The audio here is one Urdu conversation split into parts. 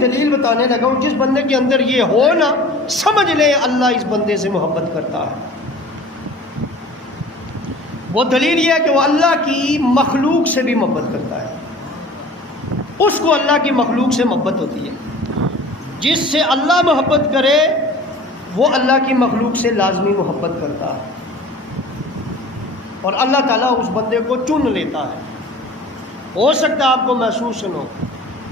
دلیل بتانے لگا ہوں، جس بندے کے اندر یہ ہو نا، سمجھ لیں اللہ اس بندے سے محبت کرتا ہے۔ وہ دلیل یہ ہے کہ وہ اللہ کی مخلوق سے بھی محبت کرتا ہے، اس کو اللہ کی مخلوق سے محبت ہوتی ہے۔ جس سے اللہ محبت کرے وہ اللہ کی مخلوق سے لازمی محبت کرتا ہے، اور اللہ تعالیٰ اس بندے کو چن لیتا ہے۔ ہو سکتا ہے آپ کو محسوس نہ ہو،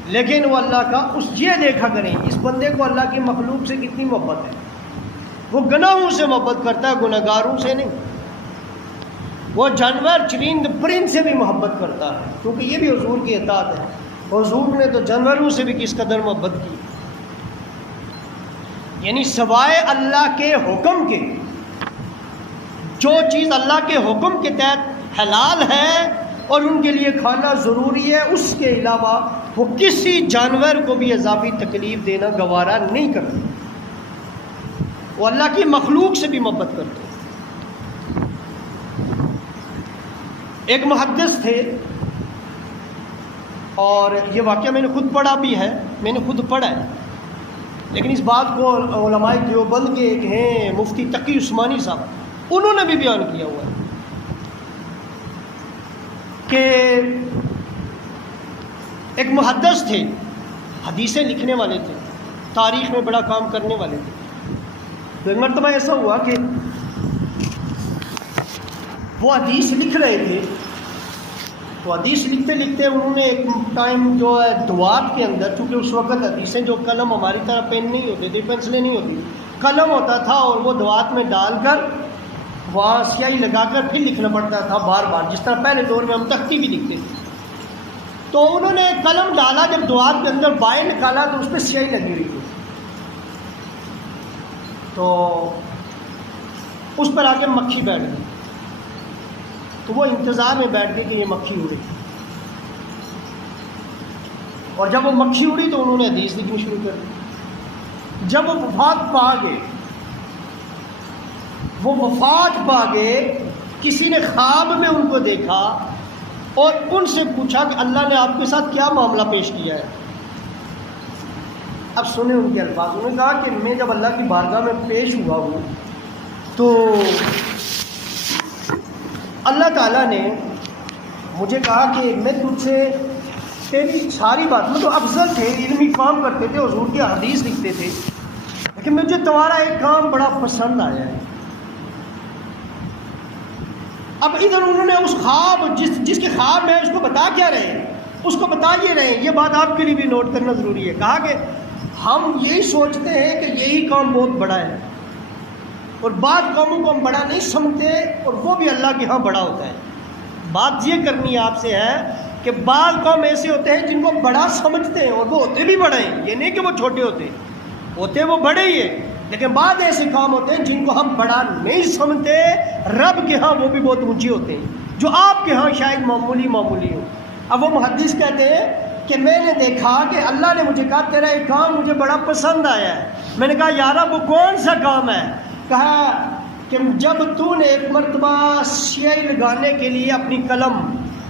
لیکن وہ اللہ کا یہ دیکھا کریں اس بندے کو اللہ کی مخلوق سے کتنی محبت ہے۔ وہ گناہوں سے محبت کرتا ہے، گناہگاروں سے نہیں۔ وہ جانور چرند پرند سے بھی محبت کرتا ہے، کیونکہ یہ بھی حضور کی اطاعت ہے۔ حضور نے تو جانوروں سے بھی کس قدر محبت کی، یعنی سوائے اللہ کے حکم کے جو چیز اللہ کے حکم کے تحت حلال ہے اور ان کے لیے کھانا ضروری ہے، اس کے علاوہ وہ کسی جانور کو بھی اضافی تکلیف دینا گوارا نہیں کرتے۔ وہ اللہ کی مخلوق سے بھی محبت کرتے۔ ایک محدث تھے، اور یہ واقعہ میں نے خود پڑھا بھی ہے، میں نے خود پڑھا ہے، لیکن اس بات کو علماء دیوبند کے ایک ہیں مفتی تقی عثمانی صاحب، انہوں نے بھی بیان کیا ہوا ہے کہ ایک محدث تھے، حدیثیں لکھنے والے تھے، تاریخ میں بڑا کام کرنے والے تھے۔ تو ایک مرتبہ ایسا ہوا کہ وہ حدیث لکھ رہے تھے، تو حدیث لکھتے لکھتے انہوں نے ایک ٹائم جو ہے دعات کے اندر، چونکہ اس وقت حدیثیں جو قلم ہماری طرح پین نہیں ہوتے تھے، پینسلیں نہیں ہوتی، قلم ہوتا تھا، اور وہ دعات میں ڈال کر وہاں سیاہی لگا کر پھر لکھنا پڑتا تھا بار بار، جس طرح پہلے دور میں ہم تختی بھی لکھتے تھے۔ تو انہوں نے قلم ڈالا، جب دعات کے اندر بائیں نکالا تو اس پہ سیاہی لگی ہوئی تھی، تو اس پر آ کے مکھی بیٹھ گئی، تو وہ انتظار میں بیٹھ گئی کہ یہ مکھی اڑے، اور جب وہ مکھی اڑی تو انہوں نے حدیث لکھنی شروع کر دی۔ جب وہ وفات پا گئے، کسی نے خواب میں ان کو دیکھا اور ان سے پوچھا کہ اللہ نے آپ کے ساتھ کیا معاملہ پیش کیا ہے۔ اب سنیں ان کے الفاظ، انہوں نے کہا کہ میں جب اللہ کی بارگاہ میں پیش ہوا ہوں تو اللہ تعالیٰ نے مجھے کہا کہ میں تجھ سے تیری ساری بات، وہ تو افضل تھے، علمی کام کرتے تھے، حضور کی حدیث لکھتے تھے، لیکن مجھے تمہارا ایک کام بڑا پسند آیا ہے۔ اب ادھر انہوں نے اس خواب، جس کے خواب میں اس کو بتا کیا رہے ہیں، اس کو بتا یہ رہے ہیں، یہ بات آپ کے لیے بھی نوٹ کرنا ضروری ہے۔ کہا کہ ہم یہی سوچتے ہیں کہ یہی کام بہت بڑا ہے، اور بعض قوموں کو ہم بڑا نہیں سمجھتے، اور وہ بھی اللہ کے ہاں بڑا ہوتا ہے۔ بات یہ کرنی آپ سے ہے کہ بعض قوم ایسے ہوتے ہیں جن کو بڑا سمجھتے ہیں، اور وہ ہوتے بھی بڑے ہیں، یہ نہیں کہ وہ چھوٹے ہوتے وہ بڑے ہی ہیں، لیکن بعض ایسے کام ہوتے ہیں جن کو ہم بڑا نہیں سمجھتے، رب کے ہاں وہ بھی بہت اونچے ہوتے ہیں، جو آپ کے ہاں شاید معمولی ہو۔ اب وہ محدث کہتے ہیں کہ میں نے دیکھا کہ اللہ نے مجھے کہا تیرا ایک کام مجھے بڑا پسند آیا ہے۔ میں نے کہا یارا وہ کون سا کام ہے؟ کہا کہ جب تو نے ایک مرتبہ سیاہی لگانے کے لیے اپنی قلم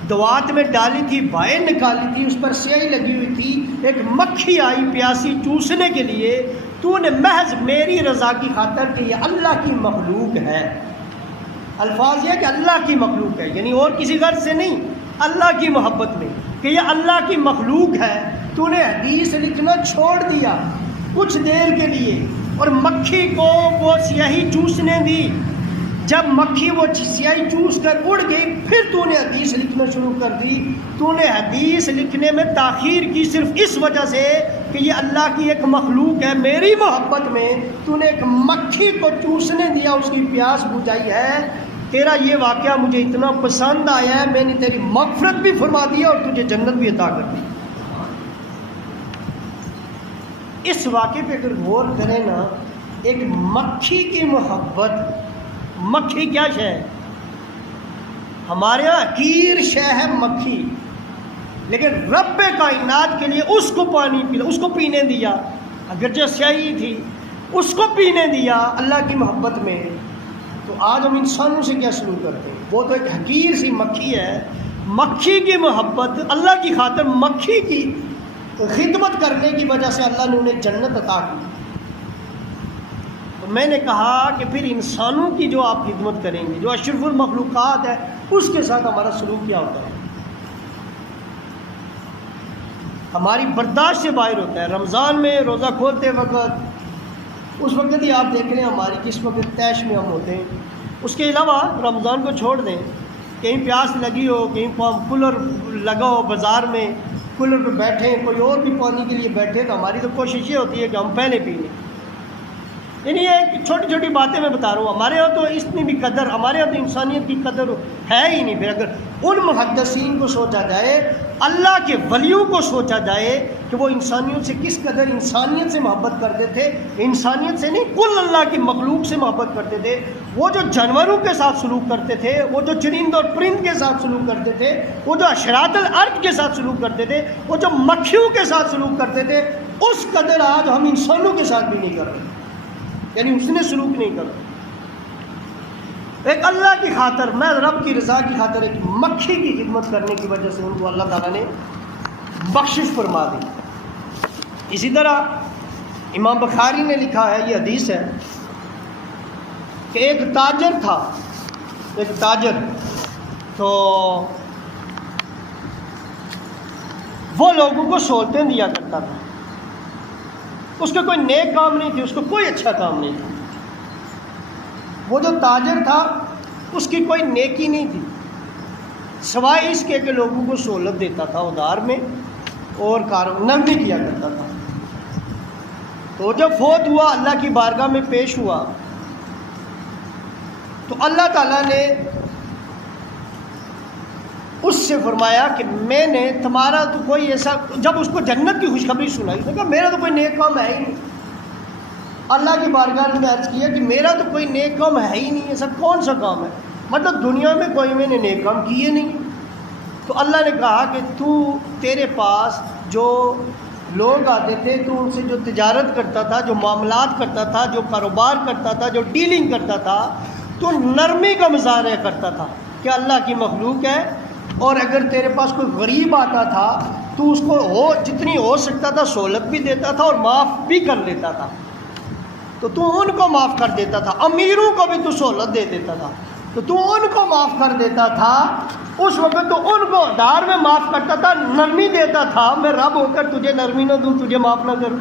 دوات میں ڈالی تھی، بائیں نکالی تھی، اس پر سیاہی لگی ہوئی تھی، ایک مکھی آئی پیاسی چوسنے کے لیے، تو نے محض میری رضا کی خاطر کہ یہ اللہ کی مخلوق ہے، الفاظ یہ کہ اللہ کی مخلوق ہے، یعنی اور کسی غرض سے نہیں، اللہ کی محبت میں کہ یہ اللہ کی مخلوق ہے، تو نے حدیث لکھنا چھوڑ دیا کچھ دیر کے لیے، اور مکھی کو وہ سیاہی چوسنے دی۔ جب مکھی وہ سیاہی چوس کر اڑ گئی، پھر تو نے حدیث لکھنا شروع کر دی۔ تو نے حدیث لکھنے میں تاخیر کی صرف اس وجہ سے کہ یہ اللہ کی ایک مخلوق ہے، میری محبت میں تو نے ایک مکھی کو چوسنے دیا، اس کی پیاس بجھائی ہے۔ تیرا یہ واقعہ مجھے اتنا پسند آیا ہے، میں نے تیری مغفرت بھی فرما دیا اور تجھے جنت بھی عطا کر دی۔ اس واقعے پہ اگر غور کریں نا، ایک مکھی کی محبت، مکھی کیا شے ہے؟ ہمارے یہاں حقیر شے ہے مکھی، لیکن رب کائنات کے لیے اس کو پانی پلا، اس کو پینے دیا، اگرچہ سیاہی تھی اس کو پینے دیا اللہ کی محبت میں۔ تو آج ہم انسانوں سے کیا سلوک کرتے ہیں؟ وہ تو ایک حقیر سی مکھی ہے، مکھی کی محبت اللہ کی خاطر مکھی کی خدمت کرنے کی وجہ سے اللہ نے انہیں جنت عطا کی. تو میں نے کہا کہ پھر انسانوں کی جو آپ خدمت کریں گے، جو اشرف المخلوقات ہے، اس کے ساتھ ہمارا سلوک کیا ہوتا ہے؟ ہماری برداشت سے باہر ہوتا ہے. رمضان میں روزہ کھولتے وقت اس وقت ہی آپ دیکھ رہے ہیں ہماری کس وقت تیش میں ہم ہوتے ہیں. اس کے علاوہ رمضان کو چھوڑ دیں، کہیں پیاس لگی ہو، کہیں کولر لگا ہو بازار میں، کولر پہ بیٹھیں، کوئی اور بھی پانی کے لیے بیٹھے، تو ہماری تو کوشش یہ ہوتی ہے کہ ہم پہلے پی لیں. یعنی یہ چھوٹی چھوٹی باتیں میں بتا رہا ہوں. ہمارے یہاں تو اتنی بھی قدر، ہمارے یہاں تو انسانیت کی قدر ہے ہی نہیں. پھر اگر ان محدثین کو سوچا جائے، اللہ کے ولیوں کو سوچا جائے کہ وہ انسانیت سے کس قدر انسانیت سے محبت کرتے تھے، انسانیت سے نہیں، کل اللہ کی مخلوق سے محبت کرتے تھے. وہ جو جانوروں کے ساتھ سلوک کرتے تھے، وہ جو چرند اور پرند کے ساتھ سلوک کرتے تھے، وہ جو حشرات الارض کے ساتھ سلوک کرتے تھے، وہ جو مکھیوں کے ساتھ سلوک کرتے تھے، اس قدر آج ہم انسانوں کے ساتھ بھی نہیں کر رہے. یعنی اس نے سلوک نہیں کرا. ایک اللہ کی خاطر، میں رب کی رضا کی خاطر ایک مکھی کی خدمت کرنے کی وجہ سے ان کو اللہ تعالیٰ نے بخشش فرما دی. اسی طرح امام بخاری نے لکھا ہے، یہ حدیث ہے کہ ایک تاجر تھا، ایک تاجر، تو وہ لوگوں کو سہولتیں دیا کرتا تھا. اس کا کوئی نیک کام نہیں تھی، اس کو کوئی اچھا کام نہیں تھا. وہ جو تاجر تھا اس کی کوئی نیکی نہیں تھی سوائے اس کے کہ لوگوں کو سہولت دیتا تھا ادھار میں اور نرمی کیا کرتا تھا. تو جب فوت ہوا، اللہ کی بارگاہ میں پیش ہوا، تو اللہ تعالیٰ نے اس سے فرمایا کہ میں نے تمہارا تو کوئی ایسا، جب اس کو جنت کی خوشخبری سنائی، اس نے کہا میرا تو کوئی نیک کام ہے ہی نہیں. اللہ کی بارگاہ میں عرض کیا کہ میرا تو کوئی نیک کام ہے ہی نہیں، ایسا کون سا کام ہے؟ مطلب دنیا میں کوئی میں نے نیک کام کیے نہیں. تو اللہ نے کہا کہ تیرے پاس جو لوگ آتے تھے، تو ان سے جو تجارت کرتا تھا، جو معاملات کرتا تھا، جو کاروبار کرتا تھا، جو ڈیلنگ کرتا تھا، تو نرمی کا مظاہرہ کرتا تھا کہ اللہ کی مخلوق ہے. اور اگر تیرے پاس کوئی غریب آتا تھا تو اس کو جتنی ہو سکتا تھا سہولت بھی دیتا تھا اور معاف بھی کر لیتا تھا. تو ان کو معاف کر دیتا تھا. امیروں کو بھی تو سہولت دے دیتا تھا، تو ان کو معاف کر دیتا تھا. اس وقت تو ان کو دار میں معاف کرتا تھا، نرمی دیتا تھا. میں رب ہو کر تجھے نرمی نہ دوں، تجھے معاف نہ کروں.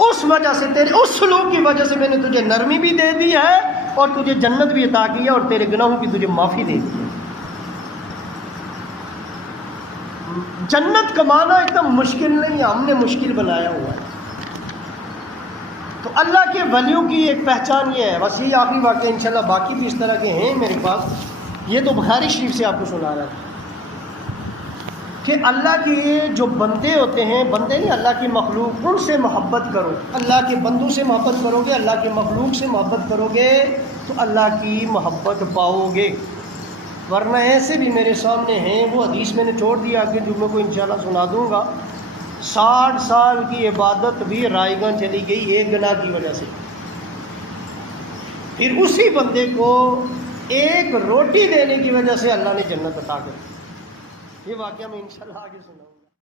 اس وجہ سے، تیرے اس سلوک کی وجہ سے میں نے تجھے نرمی بھی دے دی ہے اور تجھے جنت بھی عطا کی ہے اور تیرے گناہوں کی تجھے معافی دے دی ہے. جنت کمانا اتنا مشکل نہیں ہے، ہم نے مشکل بنایا ہوا ہے. تو اللہ کے ولیوں کی ایک پہچان یہ ہے. بس یہ آخری واقعہ، انشاءاللہ باقی بھی اس طرح کے ہیں میرے پاس. یہ تو بخاری شریف سے آپ کو سنا رہا تھا کہ اللہ کے جو بندے ہوتے ہیں، بندے نہیں، اللہ کی مخلوق، ان سے محبت کرو. اللہ کے بندوں سے محبت کرو گے، اللہ کے مخلوق سے محبت کرو گے تو اللہ کی محبت پاؤ گے. ورنہ ایسے بھی میرے سامنے ہیں، وہ حدیث میں نے چھوڑ دیا کہ جمعے کو انشاءاللہ سنا دوں گا. 60 سال کی عبادت بھی رائے گاں چلی گئی ایک گناہ کی وجہ سے. پھر اسی بندے کو ایک روٹی دینے کی وجہ سے اللہ نے جنت عطا کر. یہ واقعہ میں انشاءاللہ آگے سنا.